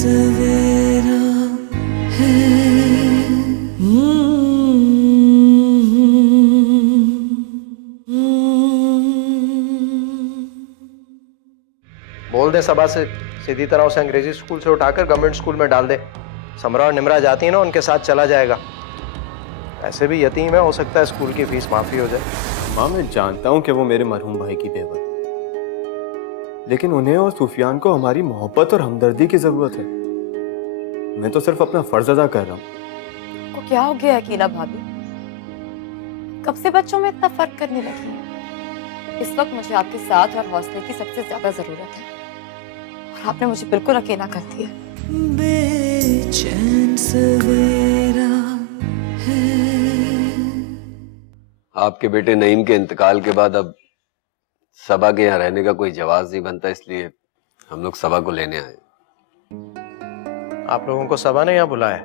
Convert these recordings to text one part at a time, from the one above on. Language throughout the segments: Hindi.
सवेरा है। बोल दे सबा से सीधी तरह उसे अंग्रेजी स्कूल से उठाकर गवर्नमेंट स्कूल में डाल दे। समरा और निमरा जाती है ना, उनके साथ चला जाएगा। ऐसे भी यतीम है, हो सकता है स्कूल की फीस माफी हो जाए। माँ, मैं जानता हूँ कि वो मेरे मरहूम भाई की बेवा, लेकिन उन्हें और सुफियान को हमारी मोहब्बत और हमदर्दी की जरूरत है। मैं तो सिर्फ अपना फर्ज अदा कर रहा हूँ। को क्या हो गया अकेला भाभी? कब से बच्चों में इतना फर्क करने लगी है? इस वक्त मुझे आपके साथ और हौसले की सबसे ज्यादा जरूरत है, और आपने मुझे बिल्कुल अकेला कर दिया। बेचैन सवेरा है। आपके बेटे नईम के इंतकाल के बाद अब सबा के यहाँ रहने का कोई जवाब नहीं बनता, इसलिए हम लोग सबा को लेने आए। आप लोगों को सबा ने यहाँ बुलाया,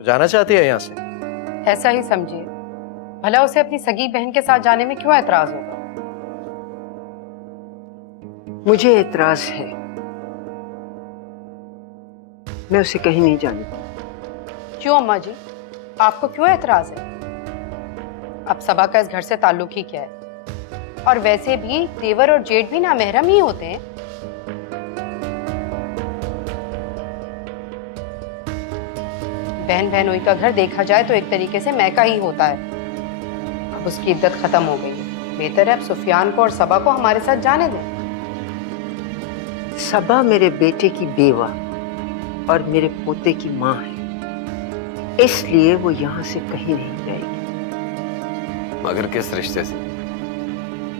जाना चाहती है यहाँ से? ऐसा ही समझिए, भला उसे अपनी सगी बहन के साथ जाने में क्यों एतराज होगा? मुझे एतराज है, मैं उसे कहीं नहीं जानती। क्यों अम्मा जी, आपको क्यों एतराज है? अब सबा का इस घर से ताल्लुक ही क्या है? और वैसे भी देवर और जेठ भी नामहरम ही होते हैं। बहन बहनोई का घर देखा जाए तो एक तरीके से मैका ही होता है। अब उसकी इद्दत खत्म हो गई है, बेहतर है अब सुफियान को और सबा को हमारे साथ जाने दें। सबा मेरे बेटे की बेवा और मेरे पोते की माँ है, इसलिए वो यहाँ से कहीं नहीं जाएगी। मगर किस रिश्ते से?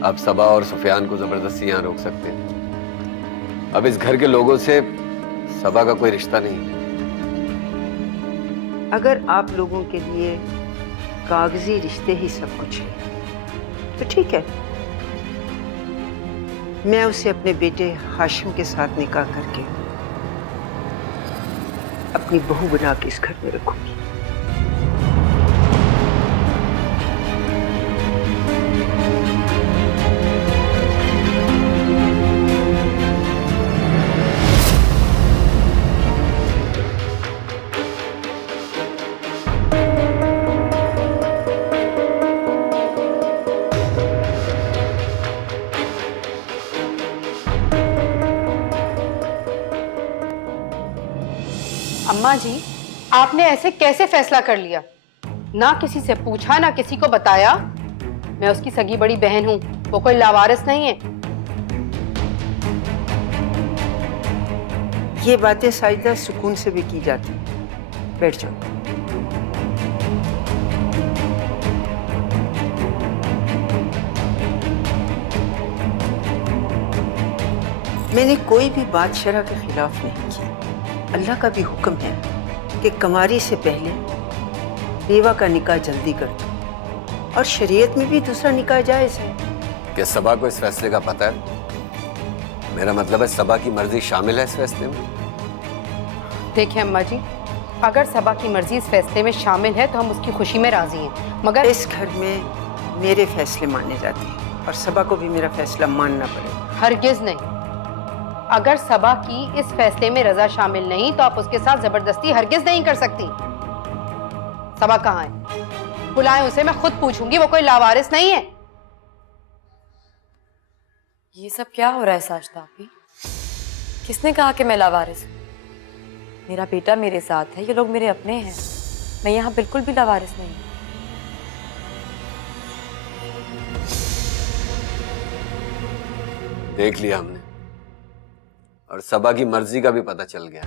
आप सबा और सुफियान को जबरदस्ती यहाँ रोक सकते हैं। अब इस घर के लोगों से सबा का कोई रिश्ता नहीं। अगर आप लोगों के लिए कागजी रिश्ते ही सब कुछ है तो ठीक है, मैं उसे अपने बेटे हाशिम के साथ निकाह करके अपनी बहू बना के इस घर में रखूंगी। अम्मा जी, आपने ऐसे कैसे फैसला कर लिया? ना किसी से पूछा, ना किसी को बताया। मैं उसकी सगी बड़ी बहन हूं, वो कोई लावारिस नहीं है। ये बातें साजिदा सुकून से भी की जाती हैं। बैठ जाओ। मैंने कोई भी बात शरअ के खिलाफ नहीं की। अल्लाह का भी हुक्म है कि कमारी से पहले बेवा का निकाह जल्दी कर दो, और शरीयत में भी दूसरा निकाह जायज़ है। क्या सबा को इस फैसले का पता है? मेरा मतलब है सबा की मर्जी शामिल है इस फैसले में। देखिए अम्मा जी, अगर सबा की मर्जी इस फैसले में शामिल है तो हम उसकी खुशी में राजी हैं, मगर इस घर में मेरे फैसले माने जाते हैं और सबा को भी मेरा फैसला मानना पड़ेगा। हरगिज नहीं। अगर सबा की इस फैसले में रजा शामिल नहीं तो आप उसके साथ जबरदस्ती हरगिज नहीं कर सकती। सबा कहाँ है? बुलाएं उसे, मैं खुद पूछूंगी। वो कोई लावारिस नहीं है। ये सब क्या हो रहा है साजिदा आपी? किसने कहा कि मैं लावारिस हूँ? मेरा बेटा मेरे साथ है, ये लोग मेरे अपने हैं। मैं यहाँ बिल्कुल भी लावारिस नहीं हूँ। देख लिया हमने, और सबा की मर्जी का भी पता चल गया।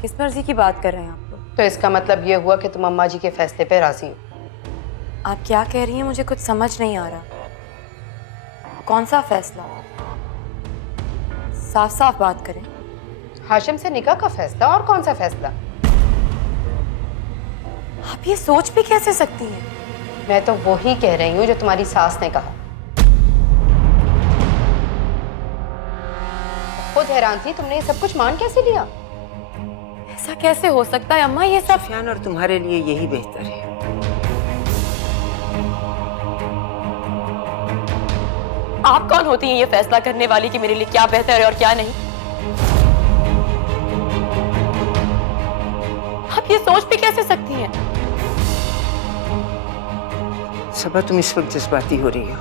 किस मर्जी की बात कर रहे हैं आप लोग? तो इसका मतलब ये हुआ कि तुम अम्मा जी के फैसले पे राजी हो। आप क्या कह रही हैं? मुझे कुछ समझ नहीं आ रहा। कौन सा फैसला? साफ साफ बात करें। हाशिम से निकाह का फैसला। और कौन सा फैसला? आप ये सोच भी कैसे सकती हैं? मैं तो वो ही कह रही हूँ जो तुम्हारी सास ने कहा। खुद हैरान थी, तुमने ये सब कुछ मान कैसे लिया? ऐसा कैसे हो सकता है अम्मा? ये सब सुफियान, और तुम्हारे लिए यही बेहतर है। आप कौन होती हैं ये फैसला करने वाली कि मेरे लिए क्या बेहतर है और क्या नहीं? आप ये सोच भी कैसे सकती हैं? सबा, तुम इस वक्त जज्बाती हो रही हो।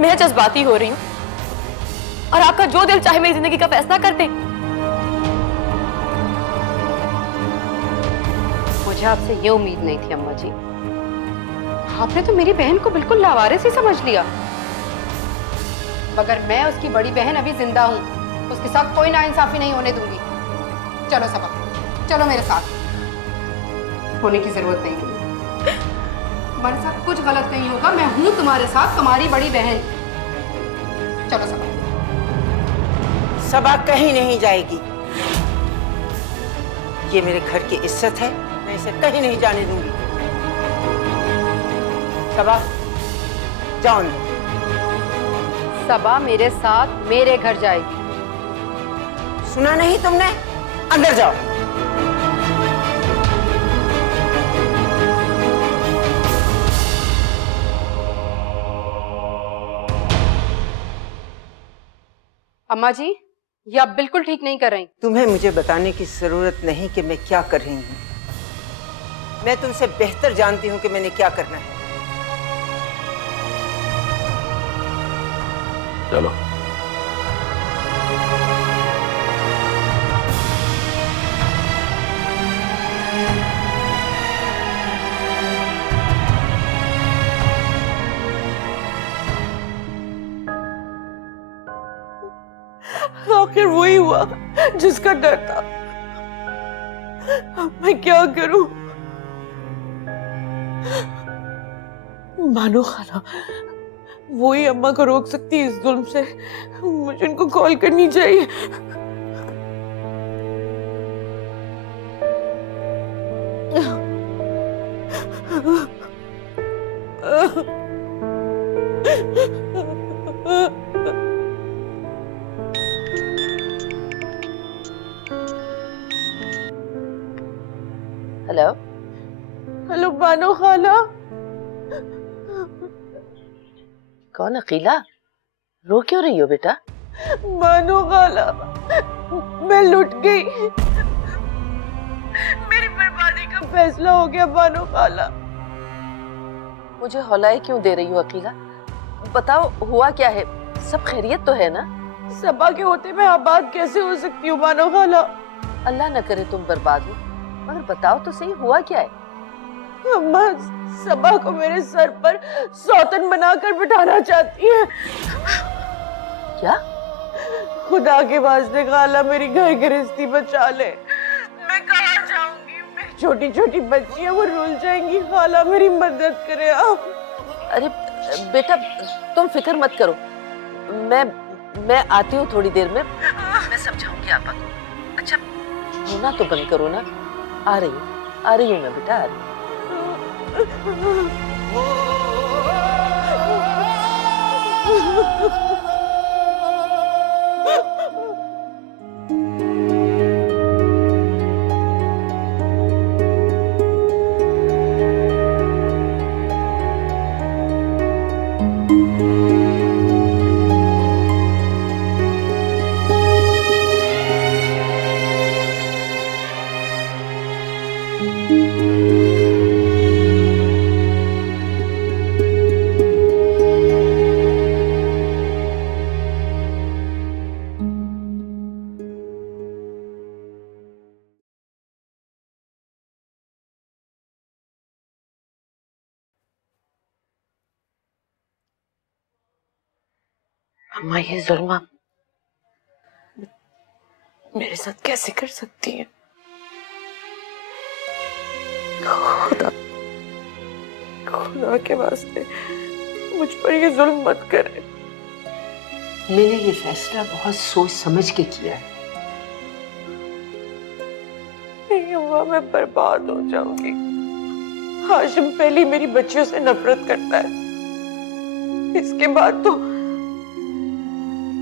मैं जज्बाती हो रही हूँ और आपका जो दिल चाहे मेरी जिंदगी का फैसला कर दे। मुझे आपसे ये उम्मीद नहीं थी अम्मा जी। आपने तो मेरी बहन को बिल्कुल लावारिस ही समझ लिया। मगर मैं उसकी बड़ी बहन अभी जिंदा हूँ, उसके साथ कोई नाइंसाफी नहीं होने दूंगी। चलो सबा, चलो मेरे साथ। होने की जरूरत नहीं है, तुम्हारे साथ कुछ गलत नहीं होगा। मैं हूं तुम्हारे साथ, तुम्हारी बड़ी बहन। चलो सबा। सबा कहीं नहीं जाएगी। ये मेरे घर की इज्जत है, मैं इसे कहीं नहीं जाने दूंगी। सबा, जाओ अंदर। सबा मेरे साथ मेरे घर जाएगी। सुना नहीं तुमने? अंदर जाओ। अम्मा जी, ये आप बिल्कुल ठीक नहीं कर रही। तुम्हें मुझे बताने की जरूरत नहीं कि मैं क्या कर रही हूं। मैं तुमसे बेहतर जानती हूं कि मैंने क्या करना है। चलो। आखिर वही हुआ जिसका डर था। अब मैं क्या करूं? मानो खाना वही अम्मा को रोक सकती है इस जुल्म से। मुझे उनको कॉल करनी चाहिए। हेलो। हेलो बानो खाला। कौन? अकीला? रो क्यों रही हो बेटा? बानो खाला, मैं लुट गई। मेरी बर्बादी का फैसला हो गया बानो खाला। मुझे हौलाए क्यों दे रही हो अकीला? बताओ हुआ क्या है? सब खैरियत तो है ना? सबा के होते मैं आबाद कैसे हो सकती हूँ बानो खाला? अल्लाह न करे तुम बर्बाद हो, मगर बताओ तो सही हुआ क्या है? अम्मा सबा को मेरे सर पर सौतन बनाकर बिठाना चाहती है। क्या? खुदा के वास्ते खाला मेरी घर गृहस्थी बचा ले। मैं कहाँ जाऊंगी? मेरी छोटी छोटी बच्चियां वो रुल जाएंगी। खाला मेरी मदद करे आप। अरे बेटा तुम फिक्र मत करो, मैं आती हूँ थोड़ी देर में, मैं समझाऊंगी आपा को। अच्छा रोना तो बंद करो ना। आ रही हूँ मैं बेटा, आ रही हूँ। अम्मा ये जुल्म मेरे साथ कैसे कर सकती है? खुदा खुदा के वास्ते मुझ पर ये जुल्म मत करे। मैंने ये फैसला बहुत सोच समझ के किया है। नहीं हुआ मैं बर्बाद हो जाऊंगी। हाशिम पहले मेरी बच्चियों से नफरत करता है, इसके बाद तो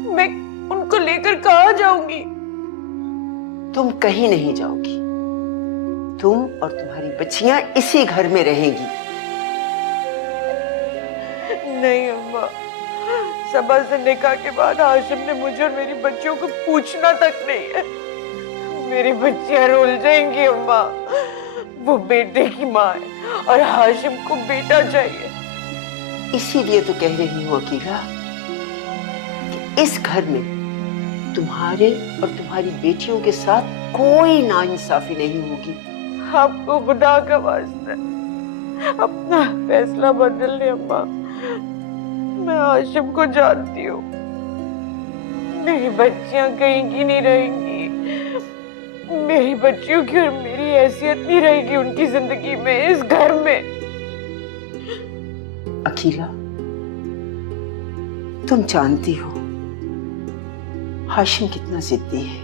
मैं उनको लेकर कहाँ जाऊंगी? तुम कहीं नहीं जाओगी। तुम और तुम्हारी बच्चियां इसी घर में रहेंगी। नहीं अम्मा, सबा से निकाह के बाद हाशिम ने मुझे और मेरी बच्चियों को पूछना तक नहीं है। मेरी बच्चियां रुल जाएंगी अम्मा। वो बेटे की माँ है और हाशिम को बेटा चाहिए। इसीलिए तो कह रही हूँ अकीला कि इस घर में तुम्हारे और तुम्हारी बेटियों के साथ कोई नाइंसाफी नहीं होगी। आपको खुदा का वास्ता अपना फैसला बदल ले अम्मा। मैं हाशिम को जानती हूँ, मेरी बच्चियां कहीं की नहीं रहेंगी। मेरी बच्चियों की और मेरी हैसियत नहीं रहेगी उनकी जिंदगी में, इस घर में। अकीला, तुम जानती हो हाशिम कितना जिद्दी है।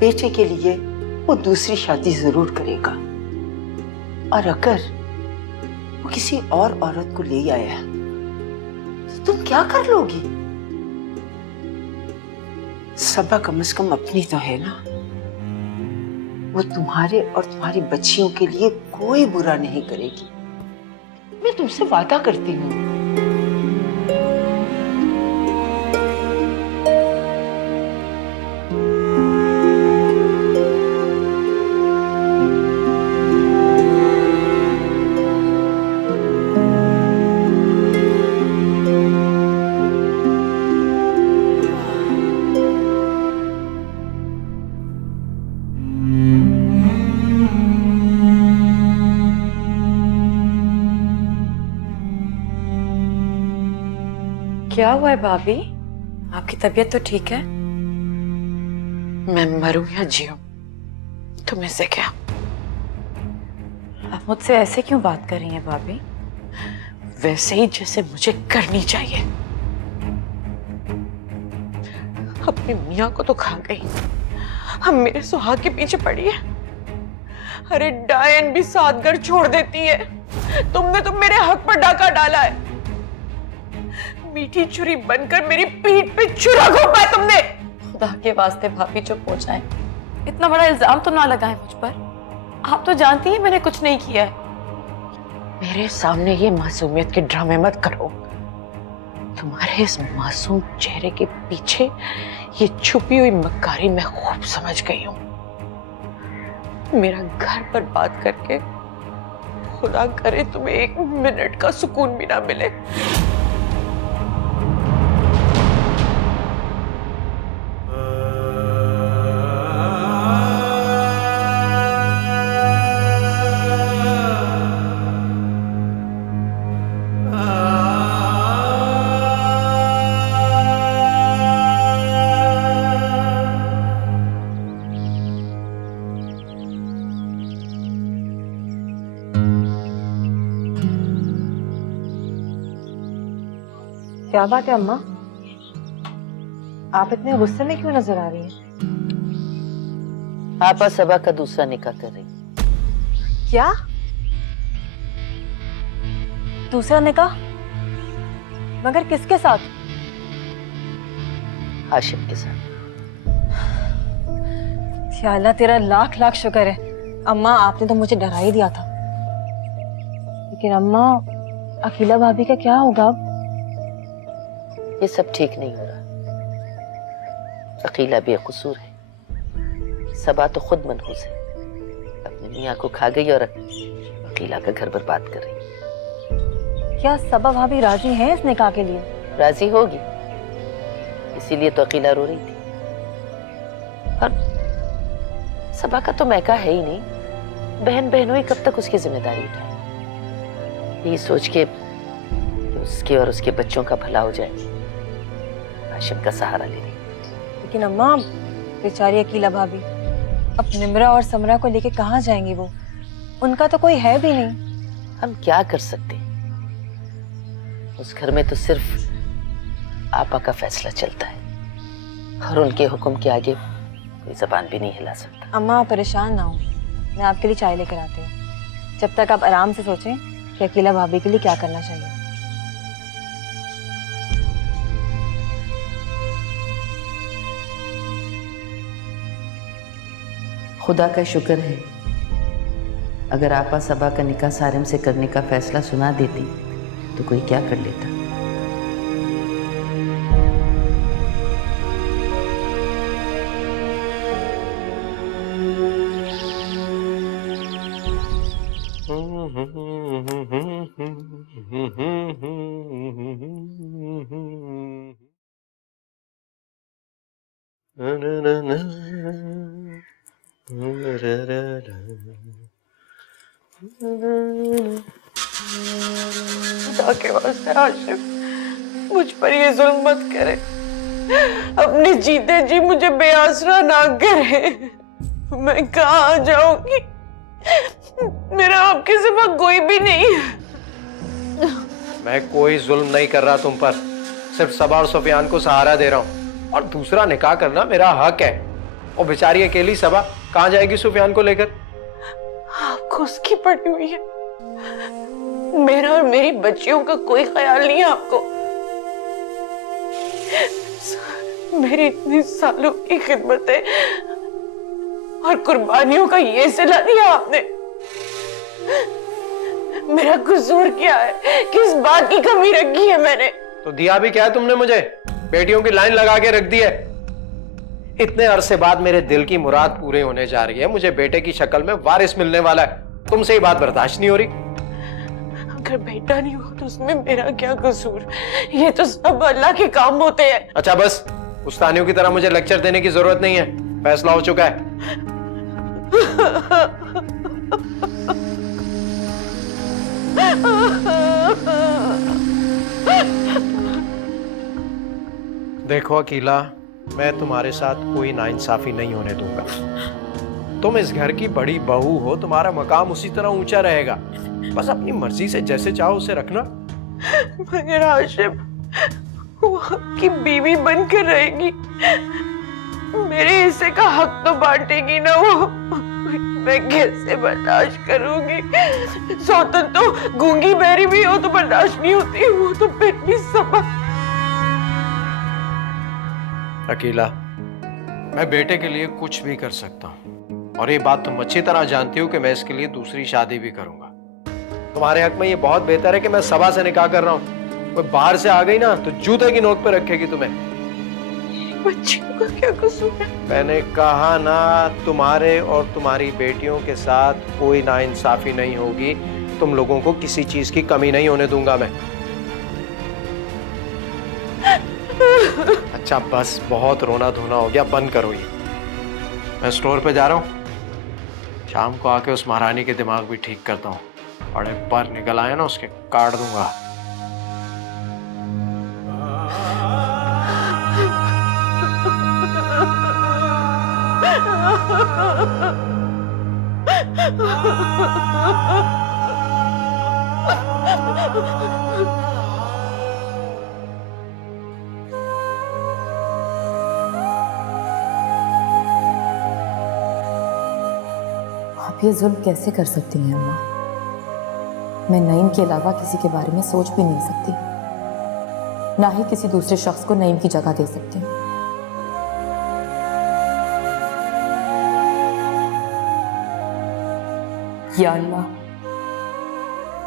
बेटे के लिए वो दूसरी शादी जरूर करेगा, और अगर वो किसी और औरत को ले आया तो तुम क्या कर लोगी? सबा कम से कम अपनी तो है ना। वो तुम्हारे और तुम्हारी बच्चियों के लिए कोई बुरा नहीं करेगी, मैं तुमसे वादा करती हूँ। क्या हुआ है भाभी? आपकी तबीयत तो ठीक है? मैं मरूं या जीऊं, तुम्हें से क्या? आप मुझसे ऐसे क्यों बात कर रही हैं भाभी? वैसे ही जैसे मुझे करनी चाहिए। अपने मियाँ को तो खा गई, हम मेरे सुहाग के पीछे पड़ी है। अरे डायन भी साथ घर छोड़ देती है, तुमने तो मेरे हक पर डाका डाला है। मीठी छुरी बनकर मेरी पीठ पे छुरा घोंपा है तुमने। खुदा के वास्ते भाभी चुप हो जाएं। इतना बड़ा इल्जाम तो ना लगाएं मुझ पर। आप तो जानती हैं मैंने कुछ नहीं किया है। मेरे सामने ये मासूमियत के ड्रामे मत करो। तुम्हारे इस मासूम चेहरे के पीछे ये छुपी हुई मक्कारी मैं खूब समझ गई हूं। मेरा घर बर्बाद करके खुदा करे तुम्हें एक मिनट का सुकून भी ना मिले। क्या बात है अम्मा? आप इतने गुस्से में क्यों नजर आ रही हैं? आपा सबा का दूसरा निकाह कर रही। क्या? दूसरा निकाह? मगर किसके साथ? हाशिम के साथ। या अल्लाह तेरा लाख लाख शुक्र है। अम्मा आपने तो मुझे डरा ही दिया था। लेकिन अम्मा अकीला भाभी का क्या होगा अब? ये सब ठीक नहीं हो रहा। अकीला बेकसूर है, सबा तो खुद मनहूस है। अपने मियाँ को खा गई और अकीला का घर बर्बाद कर रही। क्या सबा भाभी राजी हैं इस निकाह के लिए? राजी होगी, इसीलिए तो अकीला रो रही थी। और सबा का तो मैका है ही नहीं, बहन बहनों ही कब तक उसकी जिम्मेदारी उठाए। ये सोच के उसके और उसके बच्चों का भला हो जाए, हाशिम का सहारा ले रही। लेकिन अम्मा बेचारी अकीला भाभी अब निम्रा और समरा को लेके कहाँ जाएंगी वो? उनका तो कोई है भी नहीं। हम क्या कर सकते हैं? उस घर में तो सिर्फ आपा का फैसला चलता है और उनके हुक्म के आगे कोई जबान भी नहीं हिला सकता। अम्मा आप परेशान ना हो, मैं आपके लिए चाय लेकर आती हूँ। जब तक आप आराम से सोचें कि अकीला भाभी के लिए क्या करना चाहिए। खुदा का शुक्र है, अगर आपा सबा का निकाह सारिम से करने का फैसला सुना देती तो कोई क्या कर लेता। खुदा के वास्ते आशिफ, मुझ पर ये जुल्म मत करे। अपने जीते जी मुझे बेआसरा ना करे। मैं कहाँ जाऊंगी? मेरा आपके सिवा कोई भी नहीं है। मैं कोई जुल्म नहीं कर रहा तुम पर, सिर्फ सबा और सुफियान को सहारा दे रहा हूँ। और दूसरा निकाह करना मेरा हक है। और बेचारी अकेली सबा कहाँ जाएगी सुफियान को लेकर? आपको उसकी पड़ी हुई है, मेरा और मेरी बच्चियों का कोई ख्याल नहीं है आपको। मेरी इतनी सालों की खिदमतें और कुर्बानियों का ये सिला दिया आपने। मेरा कसूर क्या है? किस बात की कमी रखी है मैंने? तो दिया भी क्या है तुमने मुझे? बेटियों की लाइन लगा के रख दी है। इतने अरसे बाद मेरे दिल की मुराद पूरे होने जा रही है। मुझे बेटे की शक्ल में वारिस मिलने वाला है। तुमसे ये बात बर्दाश्त नहीं हो रही। अगर बेटा नहीं हो तो उसमें मेरा क्या कसूर? ये तो सब अल्लाह के काम होते हैं। अच्छा बस, उस्तानियों की तरह मुझे लेक्चर देने की जरूरत नहीं है। फैसला हो चुका है। देखो अकीला, मैं तुम्हारे साथ कोई नाइंसाफी नहीं होने दूंगा। तुम इस घर की बड़ी बहू हो, तुम्हारा मकाम उसी तरह ऊंचा रहेगा। बस अपनी मर्जी से जैसे चाहो उसे रखना। मगर आशिफ, वो आपकी बीवी बनकर रहेगी, मेरे हिस्से का हक तो बांटेगी ना वो। मैं कैसे बर्दाश्त करूंगी? सौतन तो गूंगी बहरी भी हो तो बर्दाश्त नहीं होती, वो तो फिर भी सबा। अकीला, मैं बेटे के लिए कुछ भी कर सकता हूँ। और ये बात तुम अच्छी तरह जानती हो कि मैं इसके लिए दूसरी शादी भी करूंगा। तुम्हारे हक में ये बहुत बेहतर है कि मैं सबा से निकाह कर रहा हूँ। कोई बाहर से आ गई ना तो जूते की नोक पे रखेगी तुम्हें। बच्चियों का क्या कसूर है? मैंने कहा ना, तुम्हारे और तुम्हारी बेटियों के साथ कोई नाइंसाफी नहीं होगी। तुम लोगों को किसी चीज की कमी नहीं होने दूंगा मैं। अच्छा बस, बहुत रोना धोना हो गया, बंद करो ये। मैं स्टोर पे जा रहा हूँ, शाम को आके उस महारानी के दिमाग भी ठीक करता हूँ। बड़े पर निकल आए ना, उसके काट दूंगा। आप ये जुल्म कैसे कर सकती हैं अम्मा? मैं नईम के अलावा किसी के बारे में सोच भी नहीं सकती, ना ही किसी दूसरे शख्स को नईम की जगह दे सकती हूँ। या अल्लाह,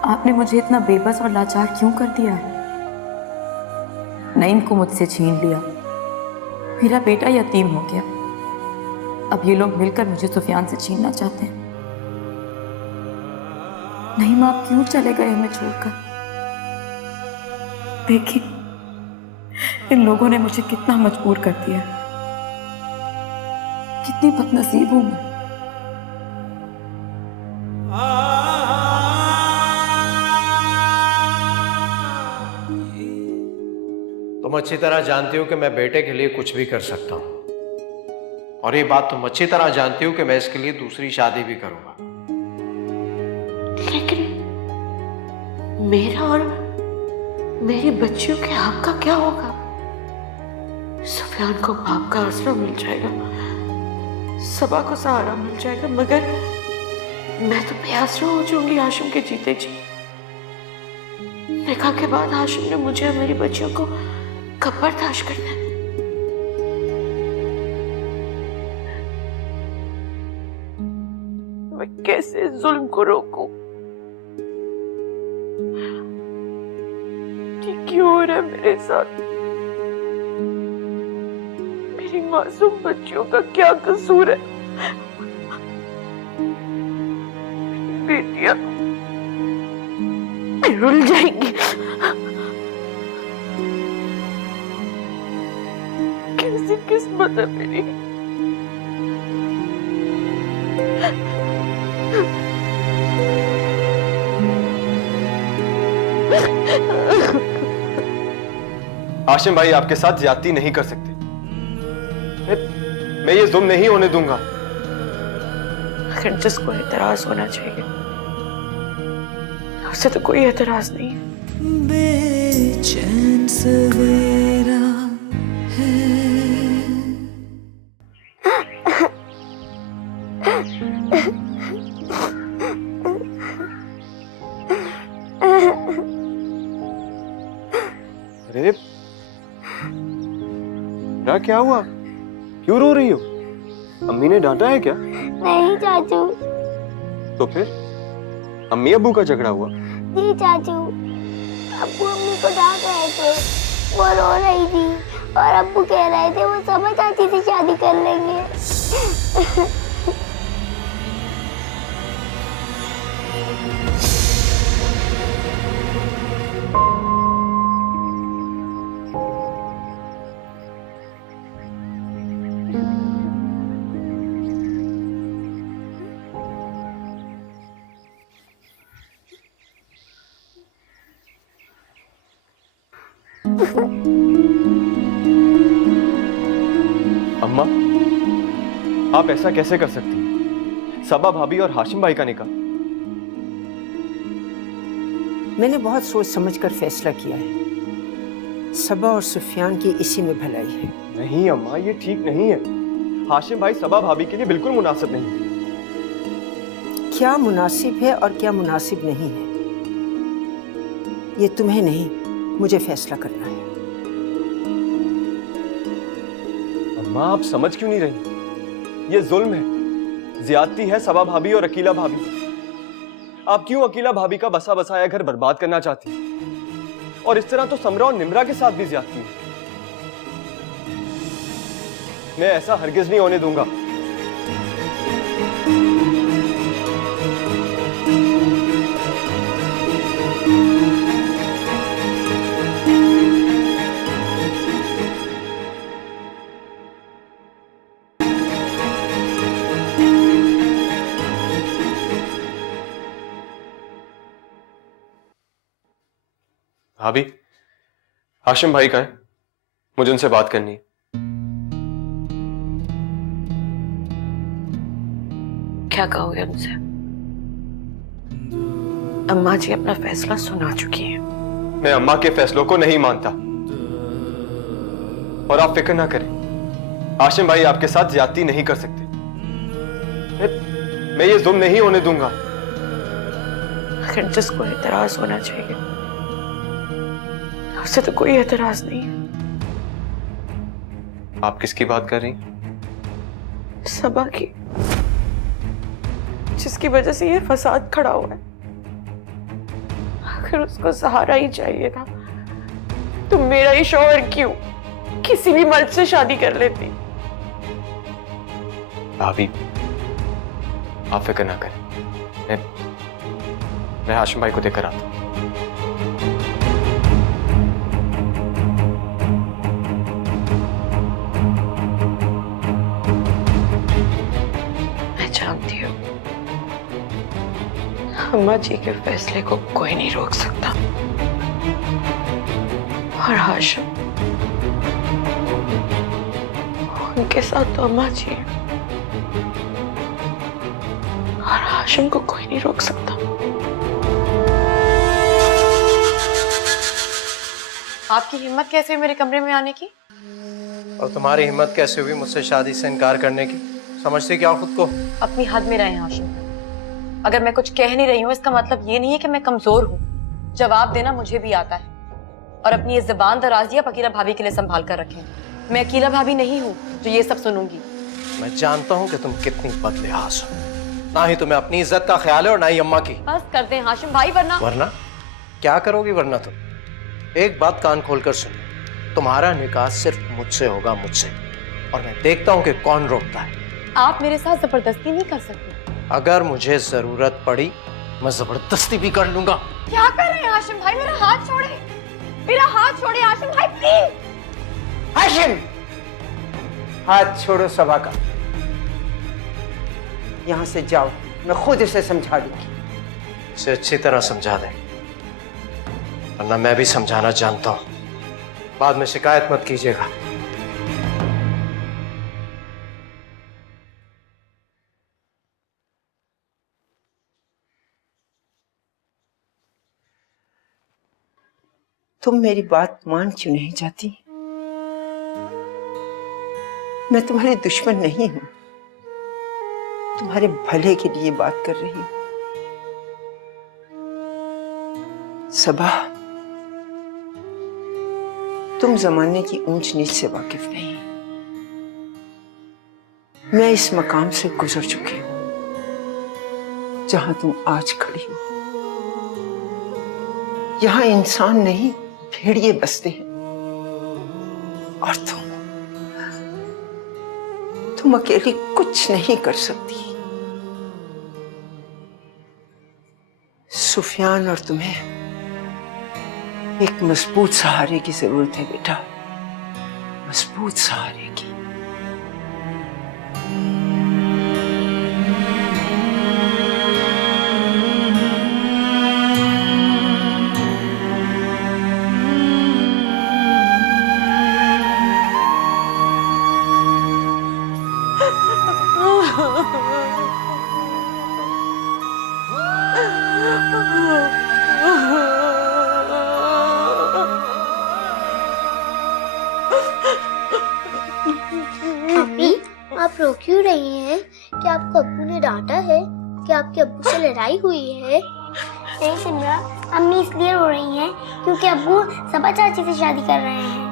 आपने मुझे इतना बेबस और लाचार क्यों कर दिया है? नईम को मुझसे छीन लिया, मेरा बेटा यतीम हो गया। अब ये लोग मिलकर मुझे सुफियान से छीनना चाहते हैं। नईम, आप क्यों चले गए हमें छोड़कर? देखिए, इन लोगों ने मुझे कितना मजबूर कर दिया। कितनी बदनसीब हूं मैं। तुम अच्छी तरह जानती हो कि मैं बेटे के लिए कुछ भी कर सकता हूँ। और ये बात तुम अच्छी तरह जानती हो कि मैं इसके लिए दूसरी शादी भी करूंगा। लेकिन मेरा और मेरी बच्चियों के हक का क्या होगा? सुफियान को बाप का आसरा मिल जाएगा, सबा को सहारा मिल जाएगा, मगर मैं तो बेआसरा हो जाऊंगी हाशिम के जीते जी। निकाह के बाद हाशिम ने मुझे और मेरी बच्चियों को कब बर्दाश्त करना है? मैं कैसे जुल्म को रोकूं? ये क्यों हो रहा है मेरे साथ? मेरी मासूम बच्चियों का क्या कसूर है? बेटियां रुल जाएंगी। कैसी किस्मत है मेरी। हाशिम भाई आपके साथ ज्यादती नहीं कर सकते। मैं ये जुल्म नहीं होने दूंगा। अगर जिसको एतराज होना चाहिए उसे तो कोई एतराज नहीं है। बेचैन सवेरा है। अरे ना, क्या हुआ? क्यों रो रही हो? अम्मी ने डांटा है क्या? नहीं चाचू। तो फिर अम्मी अब्बू का झगड़ा हुआ? जी चाचू, अब्बू अम्मी को डांट रहे थे, वो रो रही थी और अब्बू कह रहे थे वो समझ चाची से शादी कर लेंगे। अम्मा, आप ऐसा कैसे कर सकती हैं? सबा भाभी और हाशिम भाई का निकाह। मैंने बहुत सोच समझकर फैसला किया है। सबा और सुफियान की इसी में भलाई है। नहीं अम्मा, ये ठीक नहीं है। हाशिम भाई सबा भाभी के लिए बिल्कुल मुनासिब नहीं है। क्या मुनासिब है और क्या मुनासिब नहीं है, ये तुम्हें नहीं मुझे फैसला करना है। अम्मा, आप समझ क्यों नहीं रही? ये जुल्म है, ज्यादती है सबा भाभी और अकीला भाभी। आप क्यों अकीला भाभी का बसा बसाया घर बर्बाद करना चाहती हैं? और इस तरह तो समरा और निमरा के साथ भी ज्यादती है। मैं ऐसा हरगिज नहीं होने दूंगा। भाभी, हाशिम भाई का है, मुझे उनसे बात करनी है। क्या कहोगे उनसे? अम्मा जी अपना फैसला सुना चुकी हैं। मैं अम्मा के फैसलों को नहीं मानता। और आप फिक्र ना करें, हाशिम भाई आपके साथ ज्यादती नहीं कर सकते। मैं ये जुल्म नहीं होने दूंगा। अगर जिसको एतराज होना चाहिए उसे तो कोई एतराज नहीं है। आप किसकी बात कर रही हैं? सबा की, जिसकी वजह से ये फसाद खड़ा हुआ है। अगर उसको सहारा ही चाहिए था तो मेरा ही शौहर क्यों किसी भी मर्द से शादी कर लेती। भाभी, आप फिक्र ना करें। मैं हाशिम भाई को देकर आता हूं। मैं जानती हूँ अम्मा जी के फैसले को कोई नहीं रोक सकता। और हाशिम, उनके साथ तो अम्मा जी है और हाशिम को कोई नहीं रोक सकता। आपकी हिम्मत कैसे हुई मेरे कमरे में आने की? और तुम्हारी हिम्मत कैसे हुई मुझसे शादी से इनकार करने की? समझते क्या खुद को? अपनी हद में रहें हाशिम। अगर मैं कुछ कह नहीं रही हूँ इसका मतलब ये नहीं है कि मैं कमजोर हूँ। जवाब देना मुझे भी आता है। और अपनी ये ज़बान दराजी आप अकीला भाभी के लिए संभाल कर रखें। मैं अकीला भाभी नहीं हूँ जो ये सब सुनूंगी। मैं जानता हूँ कि तुम कितनी बदलिहाज हो। ना ही तुम्हें अपनी इज्जत का ख्याल है और ना ही अम्मा की। बस कर दें हाशिम भाई, वरना क्या करोगी? वरना तुम एक बात कान खोलकर सुनो, तुम्हारा निकाह सिर्फ मुझसे होगा, मुझसे। और मैं देखता हूँ कि कौन रोकता है। आप मेरे साथ जबरदस्ती नहीं कर सकते। अगर मुझे जरूरत पड़ी मैं जबरदस्ती भी कर लूंगा। क्या कर रहे हैं हाशिम भाई? मेरा हाथ छोड़े, मेरा हाथ छोड़े हाशिम भाई प्लीज। हाशिम, हाथ छोड़ो सबा का। यहां से जाओ, मैं खुद इसे समझा दूंगी। इसे अच्छी तरह समझा दे। वरना मैं भी समझाना जानता हूं। बाद में शिकायत मत कीजिएगा। तुम मेरी बात मान क्यों नहीं जाती? मैं तुम्हारी दुश्मन नहीं हूं, तुम्हारे भले के लिए बात कर रही हूं। सबा, तुम जमाने की ऊंच नीच से वाकिफ नहीं। मैं इस मकाम से गुजर चुकी हूं जहां तुम आज खड़ी हो। यहां इंसान नहीं, भेड़िए बसते हैं। और तुम अकेली कुछ नहीं कर सकती। सुफियान और तुम्हें एक मजबूत सहारे की जरूरत है बेटा, मजबूत सहारे की। अम्मी, आप रो क्यों रही हैं? क्या आपको अब्बू ने डांटा है? क्या आपके अब्बू से लड़ाई हुई है? नहीं सिमरा, अम्मी इसलिए रो रही हैं क्योंकि अब्बू सबा चाची से शादी कर रहे हैं।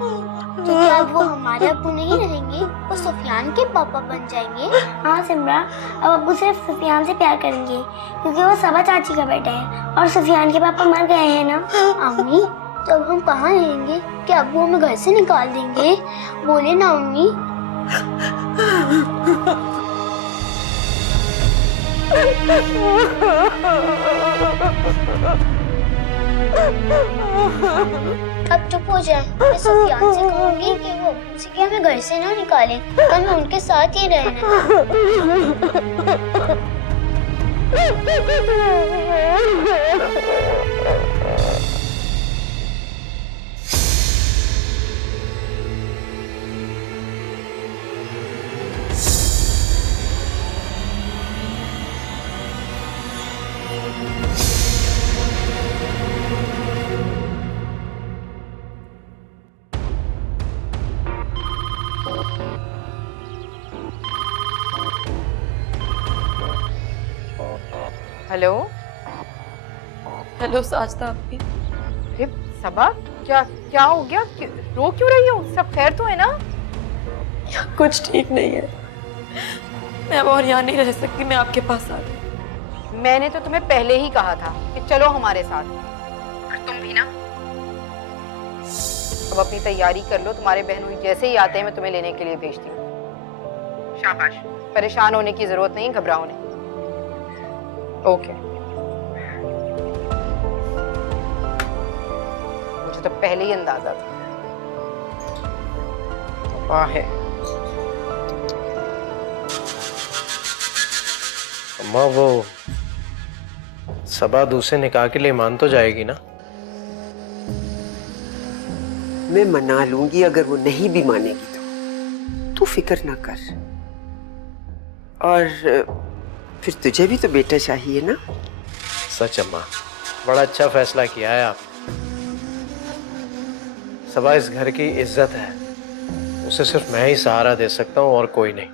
तो क्या अब वो हमारे अब्बू नहीं रहेंगे? वो सुफियान के पापा बन जाएंगे? हाँ सिमरा, अब अब्बू सिर्फ सुफियान से प्यार करेंगे क्योंकि वो सबा चाची का बेटा है और सुफियान के पापा मर गए हैं ना। अम्मी, तो अब हम कहाँ रहेंगे? क्या अब्बू हमें घर से निकाल देंगे? बोले ना अम्मी। अब चुप हो जाए। मैं सुफियान से कहूंगी कि वो अब्बू से कि हमें घर से ना निकालें, हमें उनके साथ ही रहना है। हेलो हेलो साजदा आपकी। अरे सबा, क्या क्या हो गया? रो क्यों रही हो? सब खैर तो है ना? कुछ ठीक नहीं है, मैं अब और यहाँ नहीं रह सकती, मैं आपके पास आ गई। मैंने तो तुम्हें पहले ही कहा था कि चलो हमारे साथ, और तुम भी ना। अब अपनी तैयारी कर लो, तुम्हारे बहनोई जैसे ही आते हैं मैं तुम्हें लेने के लिए भेजती हूँ। शाबाश, परेशान होने की जरूरत नहीं, घबराओ नहीं। ओके। मुझे तो पहले ही अंदाजा था। वाह है अम्मा, वो सबा दूसरे निकाह के लिए मान तो जाएगी ना? मैं मना लूंगी अगर वो नहीं भी मानेगी तो। तू फिक्र ना कर। और फिर तुझे भी तो बेटा चाहिए ना? सच अम्मा, बड़ा अच्छा फैसला किया है आप। सबा इस घर की इज्जत है, उसे सिर्फ मैं ही सहारा दे सकता हूँ और कोई नहीं।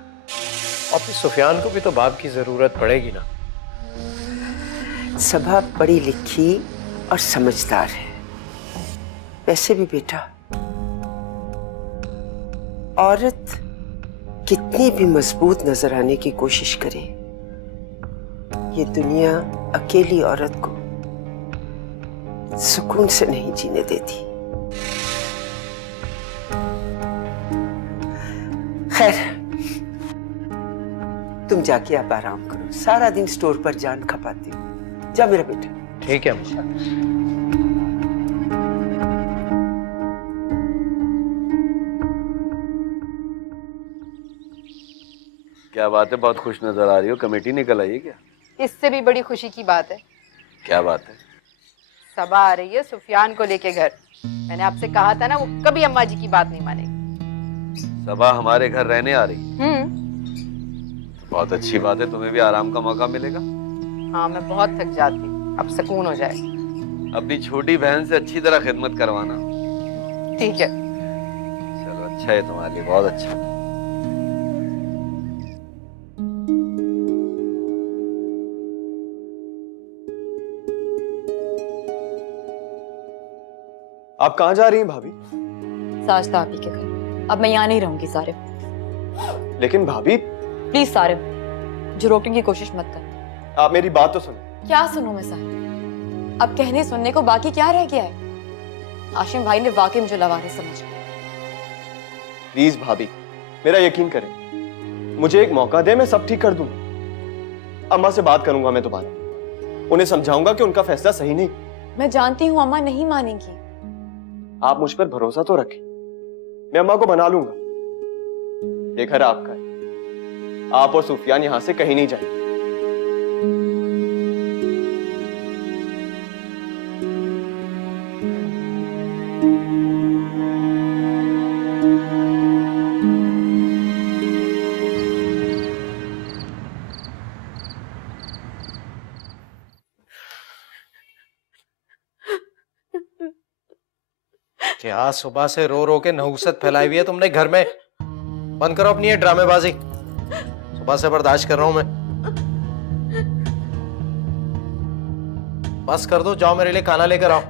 और फिर सुफियान को भी तो बाप की जरूरत पड़ेगी ना। सबा पढ़ी लिखी और समझदार है। वैसे भी बेटा, औरत कितनी भी मजबूत नजर आने की कोशिश करे, ये दुनिया अकेली औरत को सुकून से नहीं जीने देती। खैर, तुम जाके आप आराम करो, सारा दिन स्टोर पर जान खपाती हो। जा मेरा बेटा। ठीक है अम्मा। क्या बात है, बहुत खुश नजर आ रही हो। कमेटी निकल आई है क्या? इससे भी बड़ी खुशी की बात है। क्या बात है? सबा आ रही है सुफियान को लेके घर। मैंने आपसे कहा था ना, वो कभी अम्मा जी की बात नहीं मानेगी। सबा हमारे घर रहने आ रही है? बहुत अच्छी बात है, तुम्हें भी आराम का मौका मिलेगा। हाँ, मैं बहुत थक जाती हूँ, अब सुकून हो जाए। अपनी छोटी बहन से अच्छी तरह खिदमत करवाना। ठीक है। चलो, अच्छा है तुम्हारे लिए, बहुत अच्छा। आप कहाँ जा रही हैं भाभी? साजदा आपी के घर। अब मैं यहाँ नहीं रहूंगी सारिब। लेकिन भाभी। प्लीज सारिब, जो रोकने की कोशिश मत कर। आप मेरी बात तो सुनो। क्या सुनूं मैं साहिब? अब कहने सुनने को बाकी क्या रह गया है? हाशिम भाई ने वाकई मुझे लवारिस समझ लिया। प्लीज भाभी, मेरा यकीन करें, मुझे एक मौका दे, मैं सब ठीक कर दूंगा। अम्मा से बात करूंगा मैं दोबारा, उन्हें समझाऊंगा कि उनका फैसला सही नहीं। मैं जानती हूँ अम्मा नहीं मानेंगी। आप मुझ पर भरोसा तो रखें, मैं अम्मा को मना लूंगा। ये घर आपका है, आप और सुफियान यहां से कहीं नहीं जाएंगे। क्या सुबह से रो रो के नहुसत फैलाई हुई है तुमने घर में? बंद करो अपनी ये ड्रामेबाजी। सुबह से बर्दाश्त कर रहा हूं मैं। बस कर दो, जाओ मेरे लिए खाना लेकर आओ।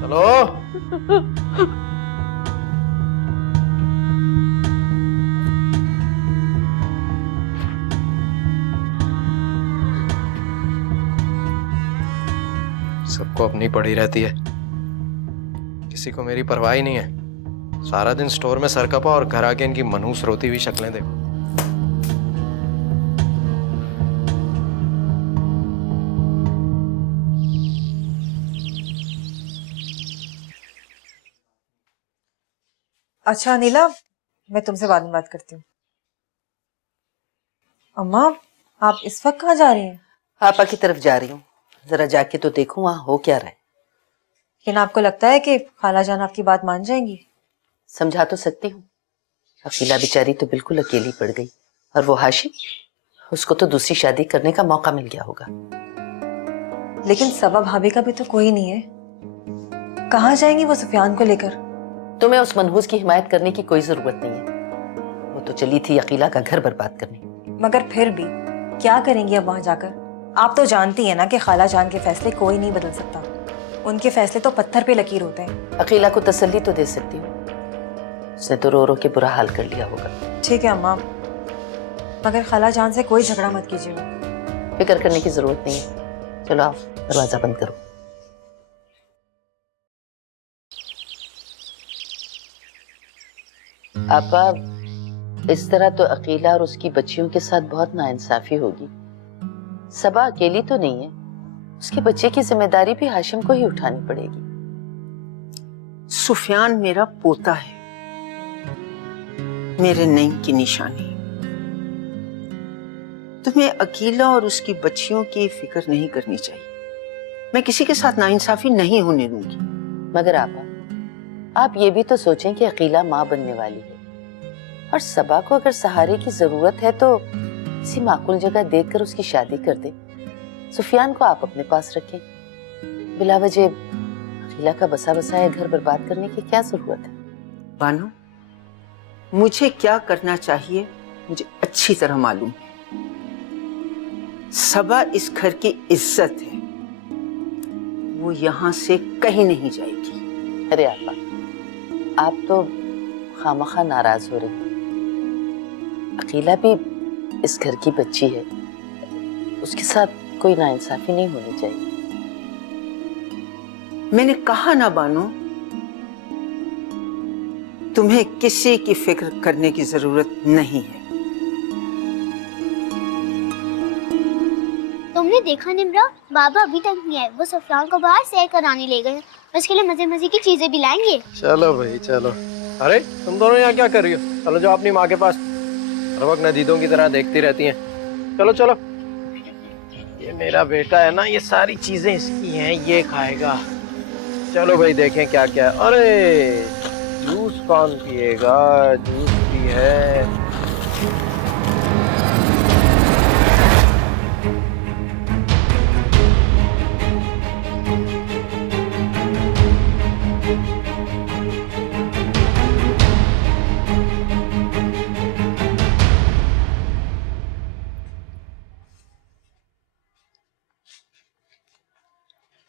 चलो। सबको अपनी पड़ी रहती है, किसी को मेरी परवाह ही नहीं है। सारा दिन स्टोर में सर कपा और घर आके इनकी मनहूस रोती हुई शक्लें देखो। अच्छा नीला, मैं तुमसे बाद में बात करती हूँ। अम्मा, आप इस वक्त कहाँ जा रही हैं? पापा की तरफ जा रही हूँ, जरा जाके तो देखूं वहां हो क्या रहा है। लेकिन आपको लगता है कि खाला जान आपकी बात मान जाएंगी? समझा तो सकती हूँ, अकीला बेचारी तो बिल्कुल अकेली पड़ गई। और वो हाशिम, उसको तो दूसरी शादी करने का मौका मिल गया होगा। लेकिन सबा भाभी का भी तो कोई नहीं है, कहाँ जाएंगी वो सुफियान को लेकर? तुम्हें उस मनहूस की हिमायत करने की कोई जरूरत नहीं है, वो तो चली थी अकीला का घर बर्बाद करने। मगर फिर भी क्या करेंगी अब वहां जाकर? आप तो जानती हैं ना कि खाला जान के फैसले कोई नहीं बदल सकता, उनके फैसले तो पत्थर पे लकीर होते हैं। अकीला को तसल्ली तो दे सकती हूँ, उसने तो रो रो के बुरा हाल कर लिया होगा। ठीक है अम्मा, मगर खाला जान से कोई झगड़ा मत कीजिएगा। फिक्र करने की जरूरत नहीं है, चलो आओ दरवाजा बंद करो। आपा, इस तरह तो अकीला और उसकी बच्चियों के साथ बहुत नाइंसाफी होगी। सबा अकेली तो नहीं है, उसके बच्चे की जिम्मेदारी भी हाशिम को ही उठानी पड़ेगी। सुफियान मेरा पोता है, मेरे नईम की निशानी। तुम्हें अकीला और उसकी बच्चियों की फिक्र नहीं करनी चाहिए। मैं किसी के साथ नाइंसाफी नहीं होने दूंगी। मगर आपा, आप ये भी तो सोचें कि अकीला माँ बनने वाली है, और सबा को अगर सहारे की जरूरत है तो किसी माकूल जगह देखकर उसकी शादी कर दे। सुफियान को आप अपने पास रखें, बिला वजह अकीला का बसा बसाया घर बर्बाद करने की क्या जरूरत है? बानो, मुझे क्या करना चाहिए मुझे अच्छी तरह मालूम है। सबा इस घर की इज्जत है, वो यहाँ से कहीं नहीं जाएगी। अरे आपा, आप तो खामखा नाराज हो रहे हैं। अकीला भी इस घर की बच्ची है, उसके साथ कोई नाइंसाफी नहीं होनी चाहिए। मैंने कहा ना बानो, तुम्हें किसी की फिक्र करने की जरूरत नहीं है। तुमने देखा निम्रा, बाबा अभी तक नहीं आए। वो सफरान को बाहर सैर कराने ले गए, उसके लिए मजे मजे की चीजें भी लाएंगे। चलो भाई चलो। अरे तुम दोनों यहाँ क्या कर रही हो? चलो जाओ अपनी माँ के पास, हर वक्त नदीदों की तरह देखती रहती हैं। चलो चलो। ये मेरा बेटा है ना, ये सारी चीजें इसकी हैं, ये खाएगा। चलो भाई देखें क्या क्या है। अरे जूस कौन पिएगा, जूस भी है।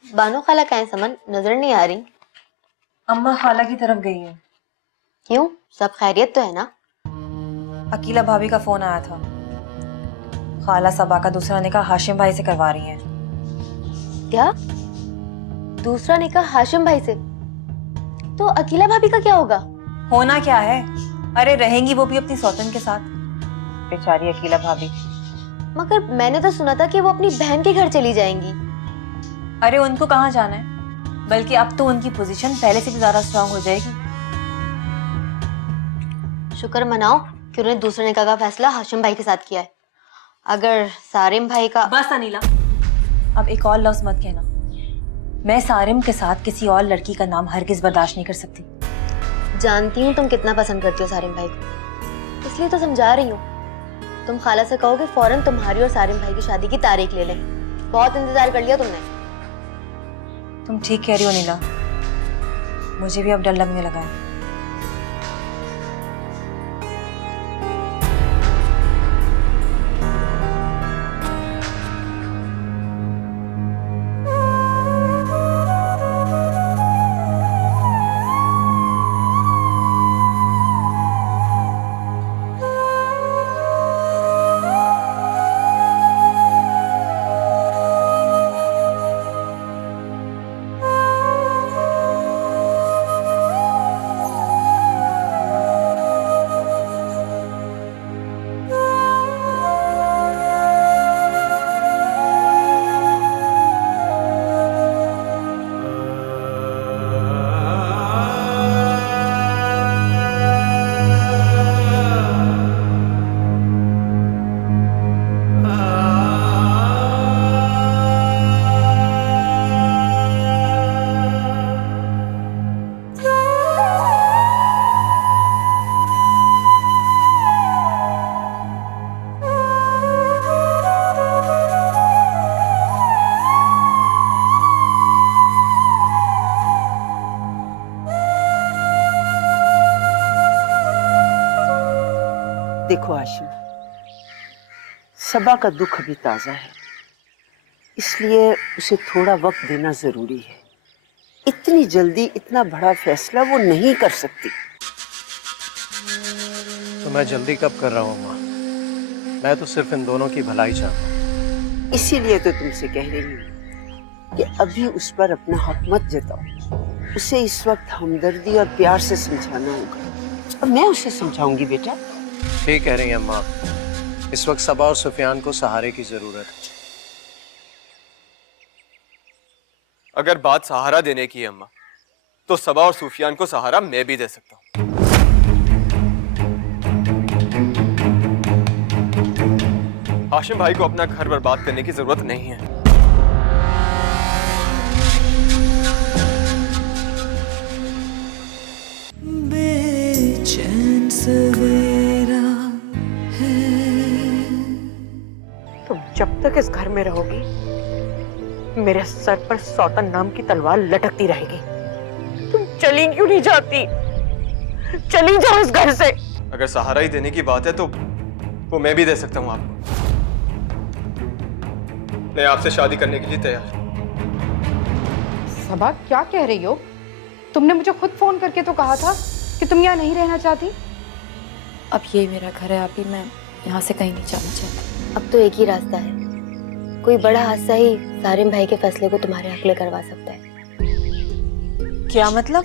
बानो खाला कहाँ है? समन नजर नहीं आ रही। अम्मा खाला की तरफ गई है। क्यों, सब खैरियत तो है ना? अकीला भाभी का फोन आया था। खाला सबा का दूसरा निकाह हाशिम भाई से करवा रही हैं। क्या? दूसरा निकाह हाशिम भाई से? तो अकीला भाभी का क्या होगा? होना क्या है, अरे रहेंगी वो भी अपनी सौतन के साथ। बेचारी अकीला भाभी। मगर मैंने तो सुना था कि वो अपनी बहन के घर चली जाएंगी। अरे उनको कहाँ जाना है, बल्कि अब तो उनकी पोजीशन पहले से भी ज्यादा स्ट्रांग हो जाएगी। शुक्र मनाओ कि उन्होंने दूसरे निकाह का फैसला हाशिम भाई के साथ किया है। अगर सारिम भाई का... बस अनीला, अब एक और लफ्ज मत कहना। मैं सारिम के साथ किसी और लड़की का नाम हरगिज बर्दाश्त नहीं कर सकती। जानती हूँ तुम कितना पसंद करती हो सारिम भाई को, इसलिए तो समझा रही हूँ। तुम खाला से कहो कि फौरन तुम्हारी और सारिम भाई की शादी की तारीख ले लें। बहुत इंतजार कर लिया तुमने। तुम ठीक कह रही हो नीला, मुझे भी अब डर लगने लगा है। देखो आशिम, सबा का दुख अभी ताजा है, इसलिए उसे थोड़ा वक्त देना जरूरी है। इतनी जल्दी इतना बड़ा फैसला वो नहीं कर सकती। तो मैं जल्दी कब कर रहा हूँ माँ? मैं तो सिर्फ इन दोनों की भलाई चाहता हूँ। इसीलिए तो तुमसे कह रही हूँ कि अभी उस पर अपना हक मत जताओ। उसे इस वक्त हमदर्दी और प्यार से समझाना होगा, और मैं उसे समझाऊंगी बेटा। ठीक कह रही हैं माँ, इस वक्त सबा और सुफियान को सहारे की जरूरत है। अगर बात सहारा देने की है अम्मा, तो सबा और सुफियान को सहारा मैं भी दे सकता हूँ। हाशिम भाई को अपना घर बर्बाद करने की जरूरत नहीं है। बेचैन सवेरा है। तुम जब तक इस घर में रहोगी, मेरे सर पर सौतन नाम की तलवार लटकती रहेगी। तुम चली क्यों नहीं जाती? चली जाओ इस घर से। अगर सहारा ही देने की बात है तो वो मैं भी दे सकता हूँ आपको। मैं आपसे शादी करने के लिए तैयार हूँ। सबा, क्या कह रही हो? तुमने मुझे खुद फोन करके तो कहा था कि तुम यहाँ नहीं रहना चाहती। अब ये मेरा घर है आप ही, मैं यहाँ से कहीं नहीं जाना चाहती। अब तो एक ही रास्ता है, कोई बड़ा हादसा ही सारिम भाई के फैसले को तुम्हारे हक में करवा सकता है। क्या मतलब?